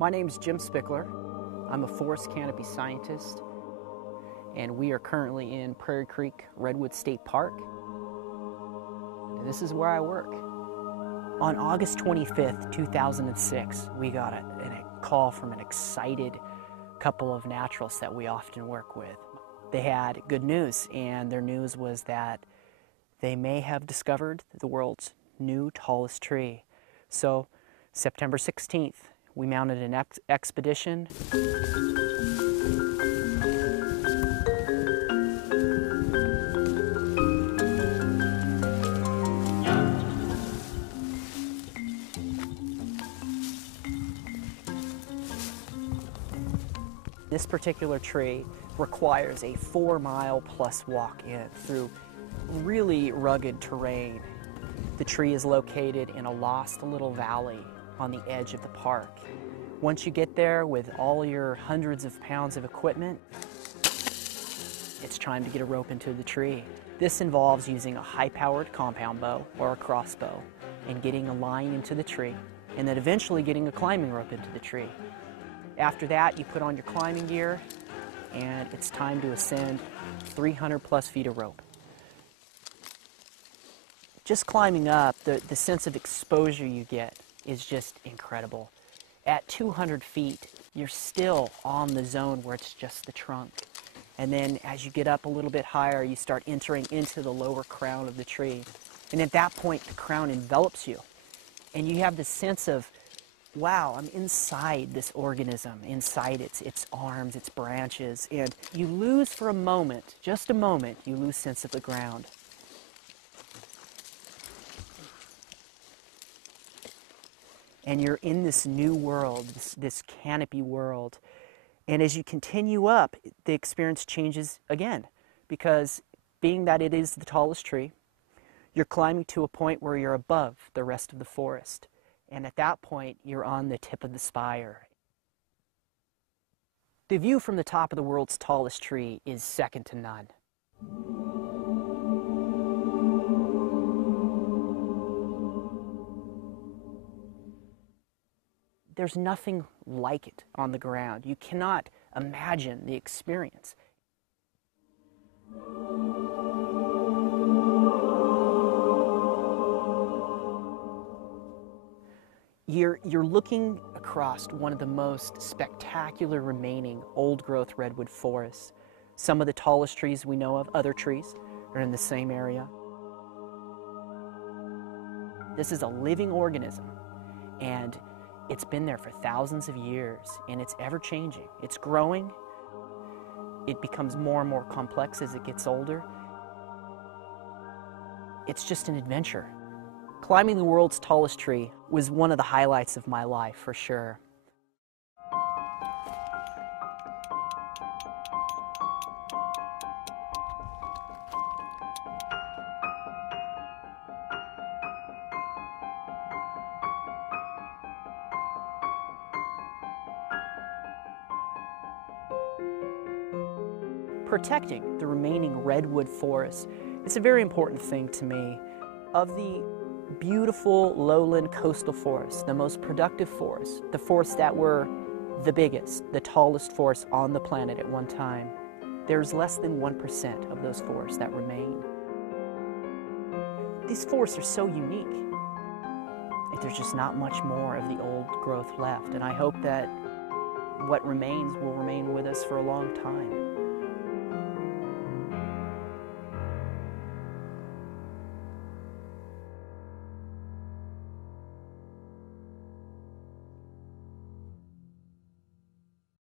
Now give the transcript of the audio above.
My name's Jim Spickler. I'm a forest canopy scientist, and we are currently in Prairie Creek Redwood State Park. And this is where I work. On August 25th, 2006, we got a call from an excited couple of naturalists that we often work with. They had good news, and their news was that they may have discovered the world's new tallest tree. So, September 16th, we mounted an expedition. This particular tree requires a 4-mile plus walk in through really rugged terrain. The tree is located in a lost little valley on the edge of the park. Once you get there with all your hundreds of pounds of equipment, it's time to get a rope into the tree. This involves using a high-powered compound bow or a crossbow and getting a line into the tree, and then eventually getting a climbing rope into the tree. After that, you put on your climbing gear, and it's time to ascend 300 plus feet of rope. Just climbing up, the sense of exposure you get is just incredible. At 200 feet, you're still on the zone where it's just the trunk. And then as you get up a little bit higher, you start entering into the lower crown of the tree. And at that point, the crown envelops you. And you have this sense of, wow, I'm inside this organism, inside its arms, its branches, and you lose for a moment, just a moment, you lose sense of the ground. And you're in this new world, this canopy world. And as you continue up, the experience changes again, because being that it is the tallest tree, you're climbing to a point where you're above the rest of the forest. And at that point, you're on the tip of the spire. The view from the top of the world's tallest tree is second to none. There's nothing like it on the ground. You cannot imagine the experience. You're looking across one of the most spectacular remaining old-growth redwood forests. Some of the tallest trees we know of, other trees, are in the same area. This is a living organism, and it's been there for thousands of years, and it's ever-changing. It's growing. It becomes more and more complex as it gets older. It's just an adventure. Climbing the world's tallest tree was one of the highlights of my life, for sure. Protecting the remaining redwood forest is a very important thing to me. Of the beautiful lowland coastal forests, the most productive forests, the forests that were the biggest, the tallest forests on the planet at one time, there's less than 1% of those forests that remain. These forests are so unique. There's just not much more of the old growth left, and I hope that what remains will remain with us for a long time.